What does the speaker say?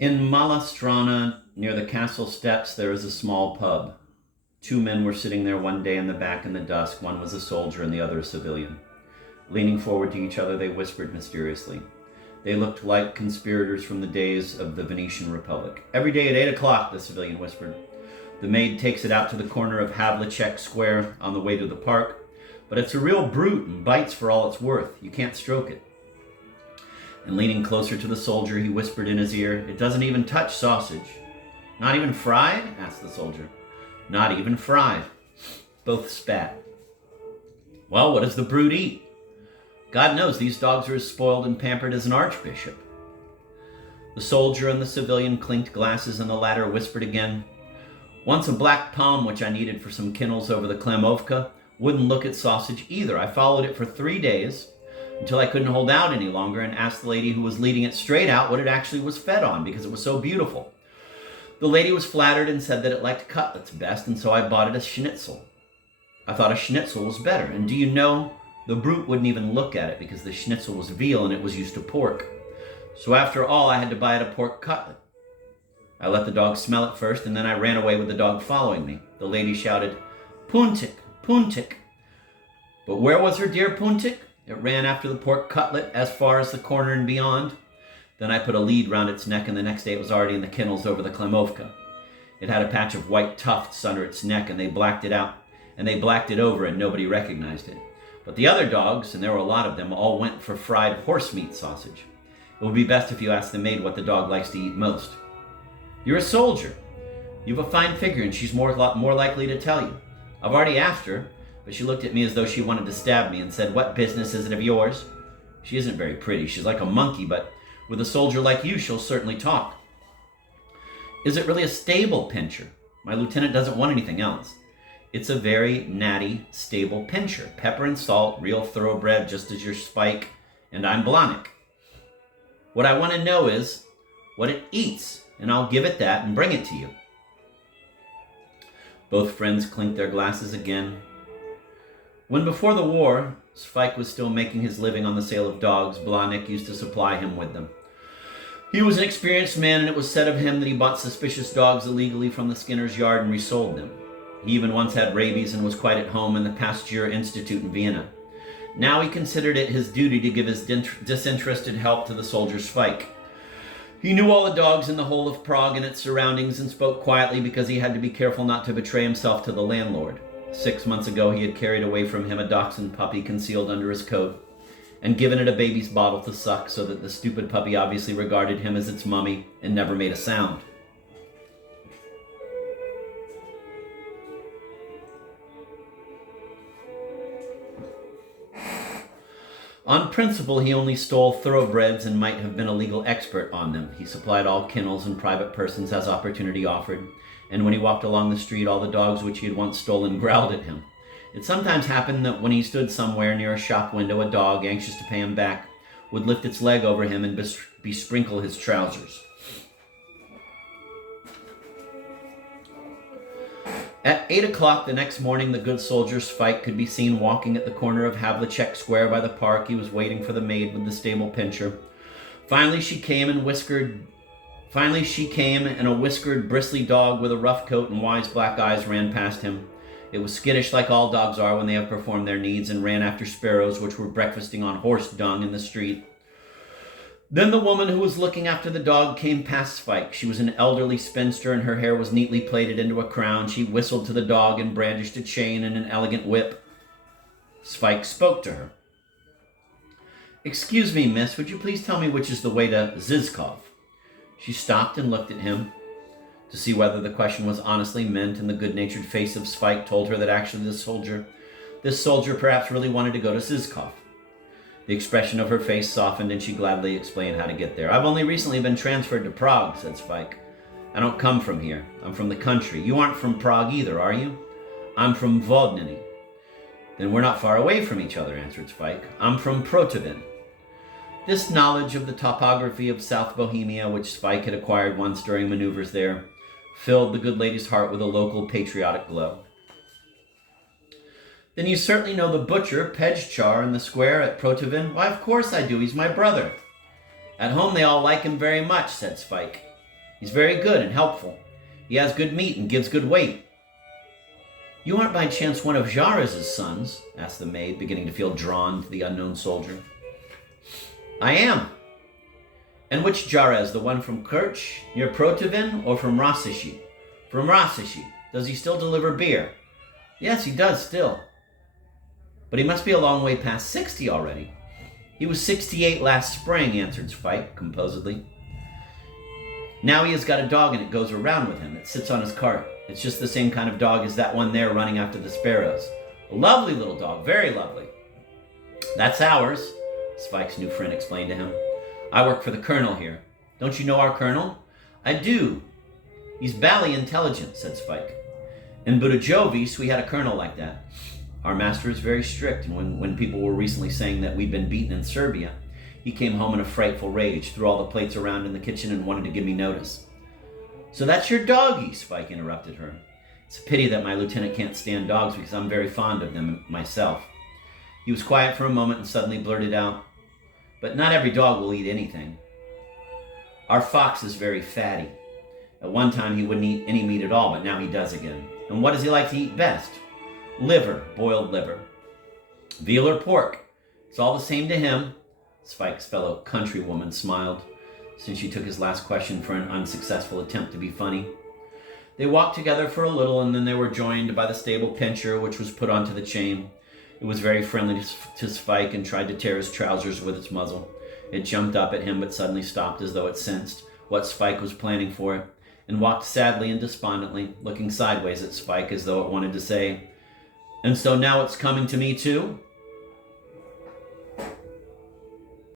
In Malastrana, near the castle steps, there is a small pub. Two men were sitting there one day in the back in the dusk. One was a soldier and the other a civilian. Leaning forward to each other, they whispered mysteriously. They looked like conspirators from the days of the Venetian Republic. "Every day at 8 o'clock, the civilian whispered. "The maid takes it out to the corner of Havlicek Square on the way to the park, but it's a real brute and bites for all it's worth. You can't stroke it." And leaning closer to the soldier, he whispered in his ear, "It doesn't even touch sausage." "Not even fried?" asked the soldier. "Not even fried." Both spat. "Well, what does the brute eat?" "God knows, these dogs are as spoiled and pampered as an archbishop." The soldier and the civilian clinked glasses, and the latter whispered again, "Once a black palm which I needed for some kennels over the Klamovka wouldn't look at sausage either. I followed it for 3 days until I couldn't hold out any longer and asked the lady who was leading it straight out what it actually was fed on because it was so beautiful. The lady was flattered and said that it liked cutlets best, and so I bought it a schnitzel. I thought a schnitzel was better, and do you know, the brute wouldn't even look at it because the schnitzel was veal and it was used to pork. So after all, I had to buy it a pork cutlet. I let the dog smell it first, and then I ran away with the dog following me. The lady shouted, "Puntik, Puntik." But where was her dear Puntik? It ran after the pork cutlet as far as the corner and beyond. Then I put a lead round its neck, and the next day it was already in the kennels over the Klamovka. It had a patch of white tufts under its neck, and they blacked it out, and they blacked it over, and nobody recognized it. But the other dogs, and there were a lot of them, all went for fried horse meat sausage. It would be best if you asked the maid what the dog likes to eat most. You're a soldier. You've a fine figure, and she's more likely to tell you. I've already asked her, but she looked at me as though she wanted to stab me and said, "What business is it of yours?" She isn't very pretty. She's like a monkey, but with a soldier like you, she'll certainly talk. Is it really a stable pincher? My lieutenant doesn't want anything else. It's a very natty, stable pincher. Pepper and salt, real thoroughbred, just as your Sweik, and I'm Blahnik. What I want to know is what it eats, and I'll give it that and bring it to you. Both friends clinked their glasses again. When before the war, Sweik was still making his living on the sale of dogs, Blahnik used to supply him with them. He was an experienced man, and it was said of him that he bought suspicious dogs illegally from the skinner's yard and resold them. He even once had rabies and was quite at home in the Pasteur Institute in Vienna. Now he considered it his duty to give his disinterested help to the soldier Sweik. He knew all the dogs in the whole of Prague and its surroundings and spoke quietly because he had to be careful not to betray himself to the landlord. 6 months ago he had carried away from him a dachshund puppy concealed under his coat and given it a baby's bottle to suck so that the stupid puppy obviously regarded him as its mummy and never made a sound. On principle, he only stole thoroughbreds and might have been a legal expert on them. He supplied all kennels and private persons as opportunity offered, and when he walked along the street, all the dogs which he had once stolen growled at him. It sometimes happened that when he stood somewhere near a shop window, a dog, anxious to pay him back, would lift its leg over him and besprinkle his trousers. At 8 o'clock the next morning, the good soldier Sweik could be seen walking at the corner of Havlicek Square by the park. He was waiting for the maid with the stable pincher. Finally she came, and a whiskered, bristly dog with a rough coat and wise black eyes ran past him. It was skittish like all dogs are when they have performed their needs, and ran after sparrows which were breakfasting on horse dung in the street. Then the woman who was looking after the dog came past Sweik. She was an elderly spinster, and her hair was neatly plaited into a crown. She whistled to the dog and brandished a chain and an elegant whip. Sweik spoke to her. "Excuse me, miss, would you please tell me which is the way to Zizkov?" She stopped and looked at him to see whether the question was honestly meant, and the good-natured face of Sweik told her that actually this soldier perhaps really wanted to go to Zizkov. The expression of her face softened, and she gladly explained how to get there. "I've only recently been transferred to Prague," said Sweik. "I don't come from here. I'm from the country. You aren't from Prague either, are you?" "I'm from Vodniny." "Then we're not far away from each other," answered Sweik. "I'm from Protovin." This knowledge of the topography of South Bohemia, which Sweik had acquired once during maneuvers there, filled the good lady's heart with a local patriotic glow. "Then you certainly know the butcher, Pejchar, in the square at Protovin?" "Why, of course I do. He's my brother." "At home they all like him very much," said Sweik. He's very good and helpful. He has good meat and gives good weight." "You aren't by chance one of Jarez's sons?" asked the maid, beginning to feel drawn to the unknown soldier. "I am." "And which Jarez, the one from Kerch, near Protivin, or from Rasishi?" "From Rasishi. Does he still deliver beer?" "Yes, he does still." "But he must be a long way past 60 already." "He was 68 last spring," answered Sweik composedly. "Now he has got a dog and it goes around with him. It sits on his cart. It's just the same kind of dog as that one there running after the sparrows. A lovely little dog, very lovely." "That's ours," Sweik's new friend explained to him. "I work for the colonel here. Don't you know our colonel?" "I do. He's bally intelligent," said Sweik. "In Budajovis we had a colonel like that. Our master is very strict, and when people were recently saying that we'd been beaten in Serbia, he came home in a frightful rage, threw all the plates around in the kitchen, and wanted to give me notice." "So that's your doggy," Sweik interrupted her. "It's a pity that my lieutenant can't stand dogs because I'm very fond of them myself." He was quiet for a moment and suddenly blurted out, "But not every dog will eat anything. Our fox is very fatty. At one time he wouldn't eat any meat at all, but now he does again. And what does he like to eat best? Liver, boiled liver. Veal or pork. It's all the same to him." Sweik's fellow countrywoman smiled, since she took his last question for an unsuccessful attempt to be funny. They walked together for a little, and then they were joined by the stable pincher, which was put onto the chain. It was very friendly to Sweik and tried to tear his trousers with its muzzle. It jumped up at him, but suddenly stopped as though it sensed what Sweik was planning for it, and walked sadly and despondently, looking sideways at Sweik as though it wanted to say, "And so now it's coming to me too?"